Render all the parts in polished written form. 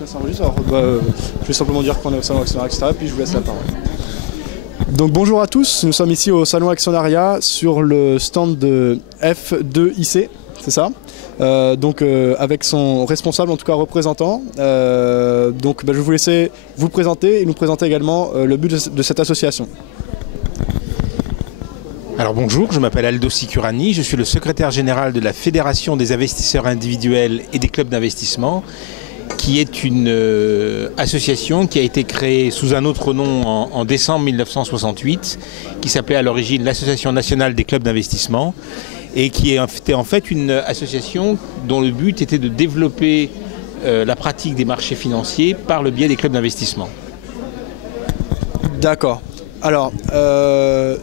là, ça enregistre. Alors, je vais simplement dire qu'on est au salon actionnariat, etc. Puis je vous laisse la parole. Donc bonjour à tous, nous sommes ici au salon actionnariat sur le stand de F2IC, c'est ça, avec son responsable, en tout cas représentant. Je vais vous laisser vous présenter et nous présenter également le but de cette association. Alors bonjour, je m'appelle Aldo Sicurani, je suis le secrétaire général de la Fédération des investisseurs individuels et des clubs d'investissement, qui est une association qui a été créée sous un autre nom en décembre 1968, qui s'appelait à l'origine l'Association nationale des clubs d'investissement, et qui était en fait une association dont le but était de développer la pratique des marchés financiers par le biais des clubs d'investissement. D'accord. Alors,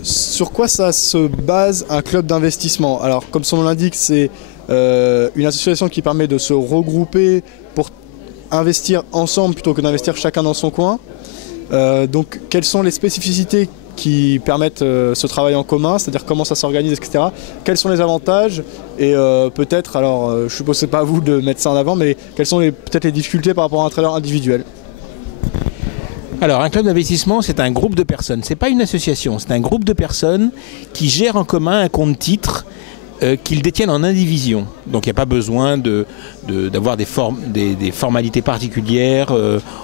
sur quoi ça se base un club d'investissement? Alors, comme son nom l'indique, c'est une association qui permet de se regrouper pour investir ensemble plutôt que d'investir chacun dans son coin. Donc, quelles sont les spécificités qui permettent ce travail en commun, c'est-à-dire comment ça s'organise, etc. Quels sont les avantages et peut-être, alors je suppose que ce n'est pas à vous de mettre ça en avant, mais quelles sont peut-être les difficultés par rapport à un trader individuel? Alors, un club d'investissement, c'est un groupe de personnes. Ce n'est pas une association, c'est un groupe de personnes qui gèrent en commun un compte titre qu'ils détiennent en indivision. Donc, il n'y a pas besoin d'avoir des formalités particulières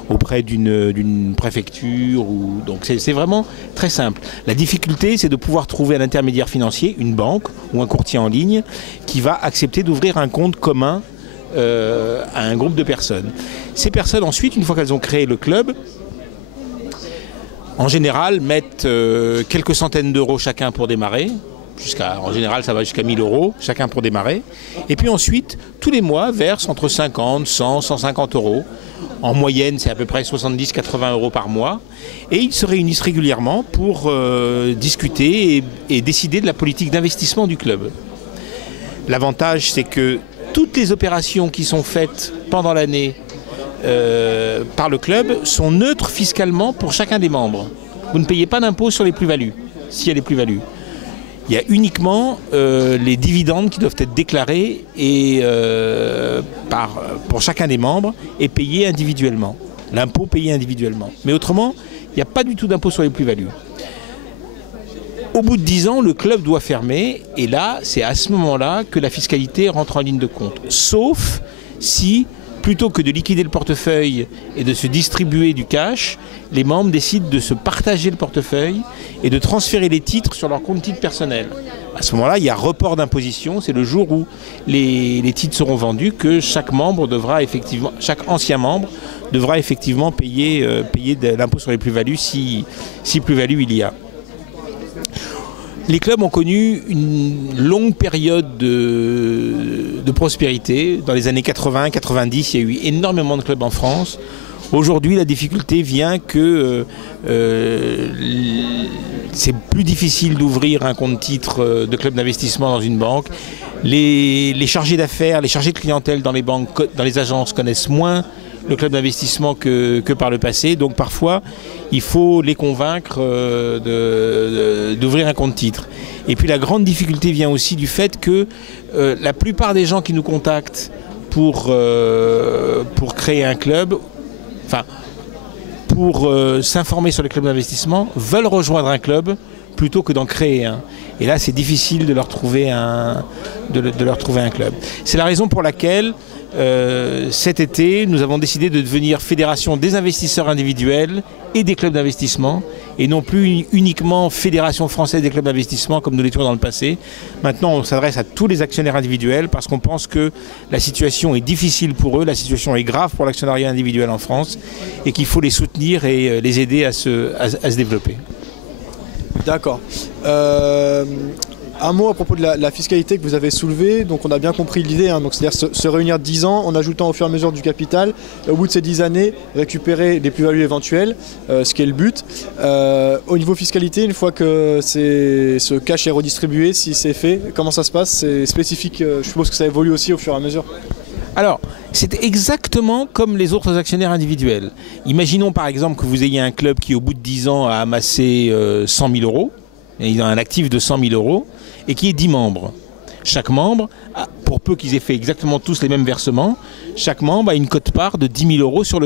auprès d'une préfecture. Donc, c'est vraiment très simple. La difficulté, c'est de pouvoir trouver un intermédiaire financier, une banque ou un courtier en ligne, qui va accepter d'ouvrir un compte commun à un groupe de personnes. Ces personnes, ensuite, une fois qu'elles ont créé le club, en général, mettent quelques centaines d'euros chacun pour démarrer. En général, ça va jusqu'à 1000 euros chacun pour démarrer. Et puis ensuite, tous les mois, versent entre 50, 100, 150 euros. En moyenne, c'est à peu près 70-80 euros par mois. Et ils se réunissent régulièrement pour discuter et décider de la politique d'investissement du club. L'avantage, c'est que toutes les opérations qui sont faites pendant l'année par le club sont neutres fiscalement pour chacun des membres. Vous ne payez pas d'impôt sur les plus-values, s'il y a des plus-values. Il y a uniquement les dividendes qui doivent être déclarés pour chacun des membres et payés individuellement. L'impôt payé individuellement. Mais autrement, il n'y a pas du tout d'impôt sur les plus-values. Au bout de 10 ans, le club doit fermer et là, c'est à ce moment-là que la fiscalité rentre en ligne de compte. Sauf si, plutôt que de liquider le portefeuille et de se distribuer du cash, les membres décident de se partager le portefeuille et de transférer les titres sur leur compte titre personnel. À ce moment-là, il y a report d'imposition. C'est le jour où les titres seront vendus que chaque ancien membre devra effectivement payer de l'impôt sur les plus-values si plus-value il y a. Les clubs ont connu une longue période de prospérité. Dans les années 80-90, il y a eu énormément de clubs en France. Aujourd'hui, la difficulté vient que c'est plus difficile d'ouvrir un compte titre de club d'investissement dans une banque. Les chargés d'affaires, les chargés de clientèle dans les banques, dans les agences connaissent moins le club d'investissement que par le passé. Donc parfois, il faut les convaincre d'ouvrir un compte titre. Et puis la grande difficulté vient aussi du fait que la plupart des gens qui nous contactent pour créer un club, pour s'informer sur les clubs d'investissement, veulent rejoindre un club plutôt que d'en créer un. Et là, c'est difficile de leur trouver un club. C'est la raison pour laquelle cet été, nous avons décidé de devenir fédération des investisseurs individuels et des clubs d'investissement, et non plus uniquement fédération française des clubs d'investissement comme nous l'étions dans le passé. Maintenant, on s'adresse à tous les actionnaires individuels parce qu'on pense que la situation est difficile pour eux, la situation est grave pour l'actionnariat individuel en France, et qu'il faut les soutenir et les aider à se développer. D'accord. Un mot à propos de la fiscalité que vous avez soulevée. Donc on a bien compris l'idée, hein, c'est-à-dire se réunir 10 ans en ajoutant au fur et à mesure du capital, et au bout de ces 10 années récupérer des plus-values éventuelles, ce qui est le but. Au niveau fiscalité, une fois que ce cash est redistribué, si c'est fait, comment ça se passe? C'est spécifique, je suppose que ça évolue aussi au fur et à mesure. Alors, c'est exactement comme les autres actionnaires individuels. Imaginons par exemple que vous ayez un club qui au bout de 10 ans a amassé 100 000 euros, et il a un actif de 100 000 euros, et qui est 10 membres. Chaque membre, pour peu qu'ils aient fait exactement tous les mêmes versements, chaque membre a une quote-part de 10 000 euros sur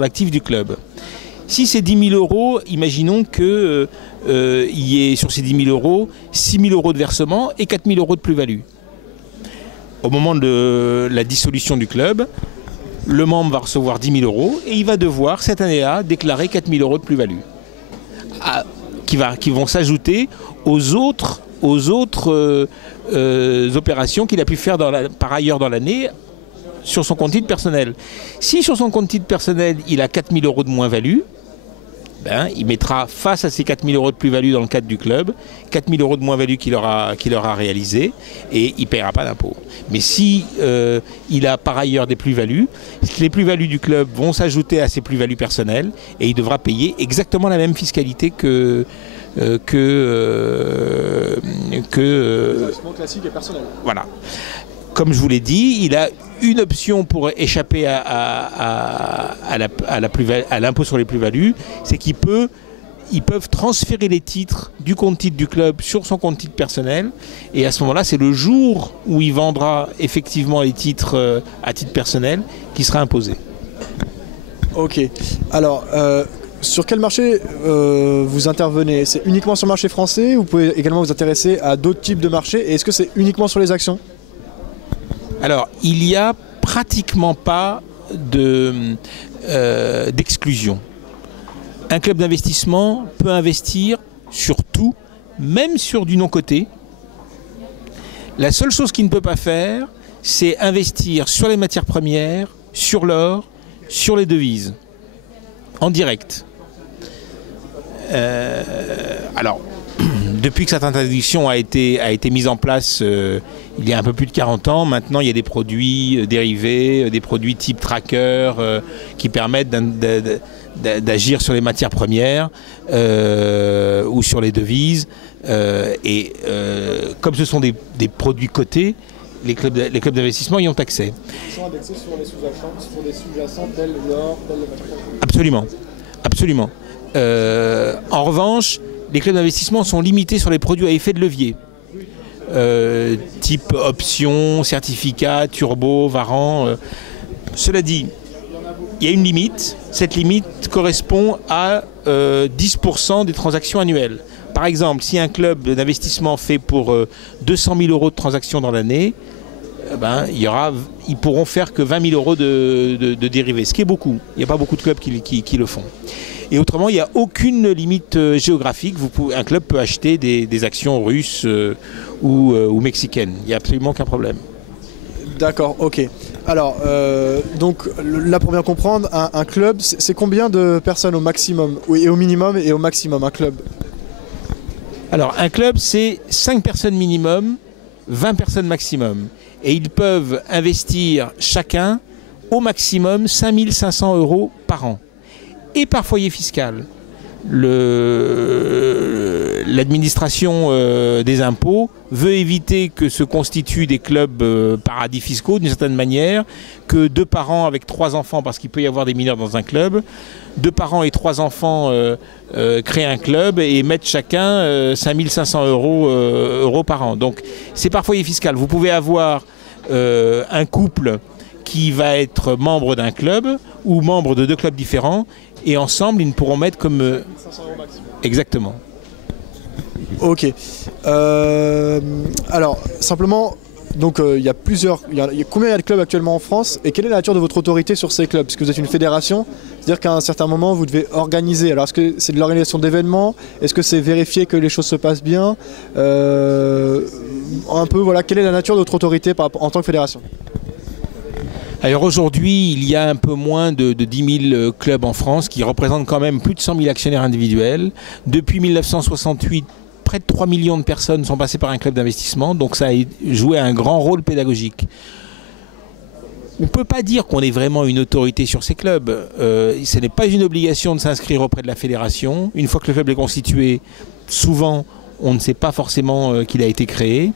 l'actif du club. Si c'est 10 000 euros, imaginons qu'il y ait sur ces 10 000 euros 6 000 euros de versement et 4 000 euros de plus-value. Au moment de la dissolution du club, le membre va recevoir 10 000 euros et il va devoir cette année-là déclarer 4 000 euros de plus-value qui vont s'ajouter aux autres opérations qu'il a pu faire par ailleurs dans l'année sur son compte titre personnel. Si sur son compte titre personnel il a 4 000 euros de moins-value, il mettra face à ces 4 000 euros de plus-value dans le cadre du club, 4 000 euros de moins-value qu'il aura réalisé et il ne paiera pas d'impôt. Mais si il a par ailleurs des plus-values, les plus-values du club vont s'ajouter à ses plus-values personnelles et il devra payer exactement la même fiscalité que classique et personnel. Voilà. Comme je vous l'ai dit, il a une option pour échapper à l'impôt sur les plus-values, c'est qu'ils peuvent transférer les titres du compte titre du club sur son compte titre personnel. Et à ce moment-là, c'est le jour où il vendra effectivement les titres à titre personnel qui sera imposé. Ok. Alors, sur quel marché vous intervenez? C'est uniquement sur le marché français ou vous pouvez également vous intéresser à d'autres types de marchés? Et est-ce que c'est uniquement sur les actions? Alors, il n'y a pratiquement pas d'exclusion. Un club d'investissement peut investir sur tout, même sur du non-coté. La seule chose qu'il ne peut pas faire, c'est investir sur les matières premières, sur l'or, sur les devises, en direct. Alors, depuis que cette interdiction a été mise en place il y a un peu plus de 40 ans, maintenant il y a des produits dérivés, des produits type tracker qui permettent d'agir sur les matières premières ou sur les devises. Comme ce sont des produits cotés, les clubs d'investissement y ont accès. Ils sont indexés sur les sous-jacents tels l'or, tels les matières premières. Absolument. Absolument. En revanche, les clubs d'investissement sont limités sur les produits à effet de levier, type options, certificats, turbo, varant. Cela dit, il y a une limite. Cette limite correspond à 10% des transactions annuelles. Par exemple, si un club d'investissement fait pour 200 000 euros de transactions dans l'année, ils pourront faire que 20 000 euros de dérivés, ce qui est beaucoup. Il n'y a pas beaucoup de clubs qui le font. Et autrement, il n'y a aucune limite géographique. Un club peut acheter des actions russes ou mexicaines. Il n'y a absolument aucun problème. D'accord, ok. Alors, donc là pour bien comprendre, un club, c'est combien de personnes au maximum? Oui, et au minimum et au maximum, un club? Alors, un club, c'est 5 personnes minimum, 20 personnes maximum. Et ils peuvent investir chacun au maximum 5 500 euros par an. Et par foyer fiscal. L'administration des impôts veut éviter que se constituent des clubs paradis fiscaux d'une certaine manière, que 2 parents avec 3 enfants, parce qu'il peut y avoir des mineurs dans un club, 2 parents et 3 enfants créent un club et mettent chacun 5 500 euros par an. Donc c'est par foyer fiscal. Vous pouvez avoir un couple qui va être membre d'un club ou membre de 2 clubs différents et ensemble ils ne pourront mettre comme... 500 euros maximum. Exactement. Ok. Alors, simplement, donc il y a combien il y a de clubs actuellement en France et quelle est la nature de votre autorité sur ces clubs? Parce que vous êtes une fédération, c'est-à-dire qu'à un certain moment vous devez organiser. Alors est-ce que c'est de l'organisation d'événements? Est-ce que c'est vérifier que les choses se passent bien? Un peu, voilà, quelle est la nature de votre autorité en tant que fédération? Alors aujourd'hui, il y a un peu moins de 10 000 clubs en France qui représentent quand même plus de 100 000 actionnaires individuels. Depuis 1968, près de 3 millions de personnes sont passées par un club d'investissement, donc ça a joué un grand rôle pédagogique. On ne peut pas dire qu'on est vraiment une autorité sur ces clubs. Ce n'est pas une obligation de s'inscrire auprès de la fédération. Une fois que le club est constitué, souvent on ne sait pas forcément qu'il a été créé.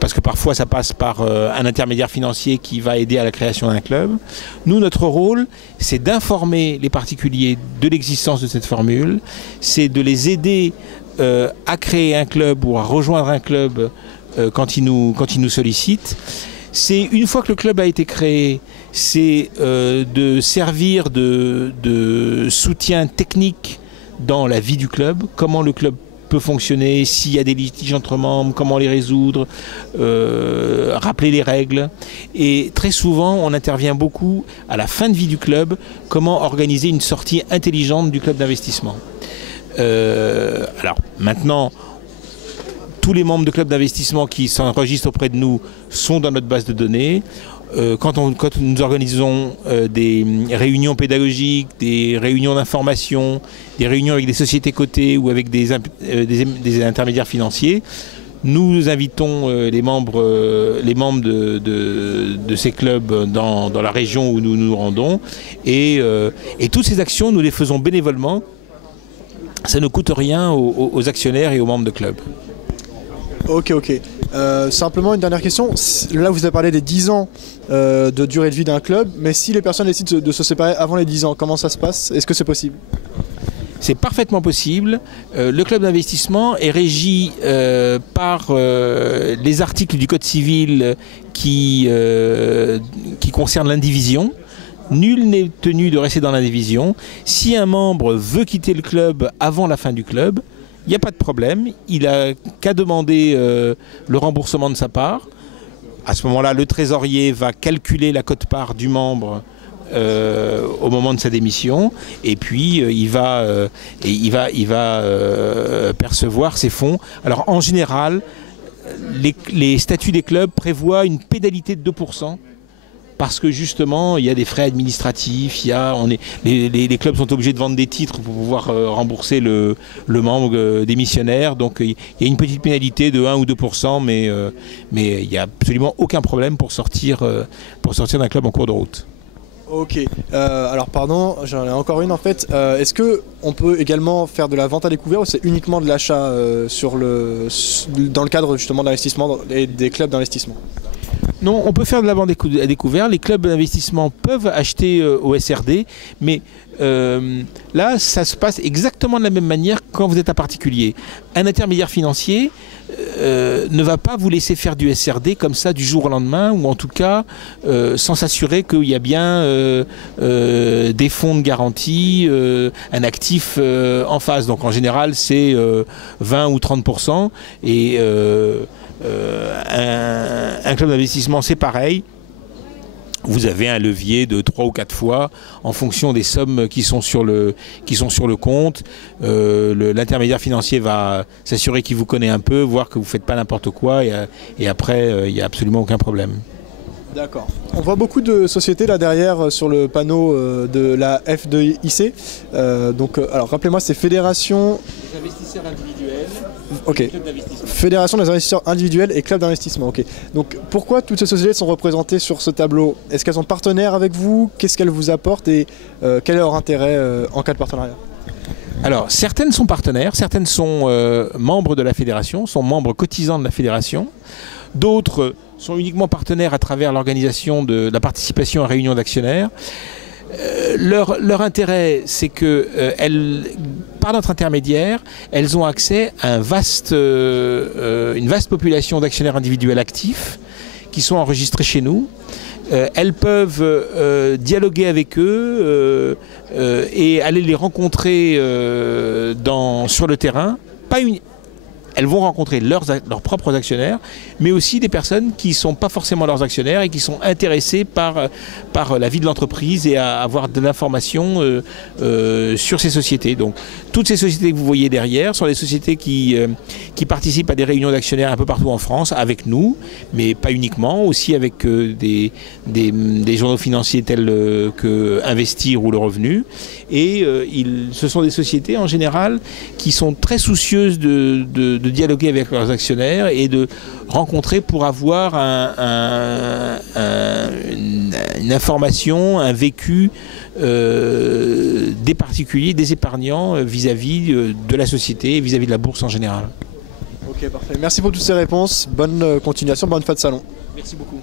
Parce que parfois ça passe par un intermédiaire financier qui va aider à la création d'un club. Nous, notre rôle, c'est d'informer les particuliers de l'existence de cette formule, c'est de les aider à créer un club ou à rejoindre un club quand il nous sollicite. C'est une fois que le club a été créé, c'est de servir de soutien technique dans la vie du club, comment le club peut fonctionner, s'il y a des litiges entre membres, comment les résoudre, rappeler les règles. Et très souvent, on intervient beaucoup à la fin de vie du club, comment organiser une sortie intelligente du club d'investissement. Alors maintenant, tous les membres de club d'investissement qui s'enregistrent auprès de nous sont dans notre base de données. Quand nous organisons des réunions pédagogiques, des réunions d'information, des réunions avec des sociétés cotées ou avec des intermédiaires financiers, nous invitons les membres de ces clubs dans la région où nous nous rendons. Et toutes ces actions, nous les faisons bénévolement. Ça ne coûte rien aux actionnaires et aux membres de club. Ok. Simplement une dernière question. Là, vous avez parlé des 10 ans de durée de vie d'un club, mais si les personnes décident de se séparer avant les 10 ans, comment ça se passe? Est-ce que c'est possible? C'est parfaitement possible. Le club d'investissement est régi par les articles du Code civil qui concernent l'indivision. Nul n'est tenu de rester dans l'indivision. Si un membre veut quitter le club avant la fin du club, il n'y a pas de problème. Il n'a qu'à demander le remboursement de sa part. À ce moment-là, le trésorier va calculer la quote-part du membre au moment de sa démission, et puis il va percevoir ses fonds. Alors en général, les statuts des clubs prévoient une pénalité de 2%. Parce que justement, il y a des frais administratifs, les clubs sont obligés de vendre des titres pour pouvoir rembourser le membre démissionnaire. Donc il y a une petite pénalité de 1 ou 2%, mais il n'y a absolument aucun problème pour sortir d'un club en cours de route. Ok, alors pardon, j'en ai encore une en fait. Est-ce qu'on peut également faire de la vente à découvert ou c'est uniquement de l'achat dans le cadre justement de l'investissement et des clubs d'investissement? Non, on peut faire de la vente à découvert. Les clubs d'investissement peuvent acheter au SRD, mais là, ça se passe exactement de la même manière quand vous êtes un particulier. Un intermédiaire financier ne va pas vous laisser faire du SRD comme ça du jour au lendemain, ou en tout cas sans s'assurer qu'il y a bien des fonds de garantie, un actif en face. Donc en général, c'est 20 ou 30%. Et un club d'investissement, c'est pareil. Vous avez un levier de 3 ou 4 fois en fonction des sommes qui sont sur le compte. L'intermédiaire financier va s'assurer qu'il vous connaît un peu, voir que vous ne faites pas n'importe quoi, et après, il n'y a absolument aucun problème. D'accord. On voit beaucoup de sociétés là derrière sur le panneau de la F2IC. Alors rappelez-moi, c'est Fédération des investisseurs individuels. Ok. Fédération des investisseurs individuels et club d'investissement. Ok. Donc pourquoi toutes ces sociétés sont représentées sur ce tableau? Est-ce qu'elles sont partenaires avec vous? Qu'est-ce qu'elles vous apportent et quel est leur intérêt en cas de partenariat? Alors certaines sont partenaires, certaines sont membres de la fédération, sont membres cotisants de la fédération. D'autres sont uniquement partenaires à travers l'organisation de la participation à réunions d'actionnaires. Leur intérêt, c'est que par notre intermédiaire, elles ont accès à une vaste population d'actionnaires individuels actifs qui sont enregistrés chez nous. Elles peuvent dialoguer avec eux et aller les rencontrer sur le terrain. Elles vont rencontrer leurs propres actionnaires, mais aussi des personnes qui ne sont pas forcément leurs actionnaires et qui sont intéressées par la vie de l'entreprise et à avoir de l'information sur ces sociétés. Donc, toutes ces sociétés que vous voyez derrière sont des sociétés qui participent à des réunions d'actionnaires un peu partout en France avec nous, mais pas uniquement, aussi avec des journaux financiers tels que Investir ou Le Revenu. Et ce sont des sociétés en général qui sont très soucieuses de dialoguer avec leurs actionnaires et de rencontrer pour avoir une information, un vécu des particuliers, des épargnants vis-à-vis de la société et vis-à-vis de la bourse en général. Ok, parfait. Merci pour toutes ces réponses. Bonne continuation, bonne fin de salon. Merci beaucoup.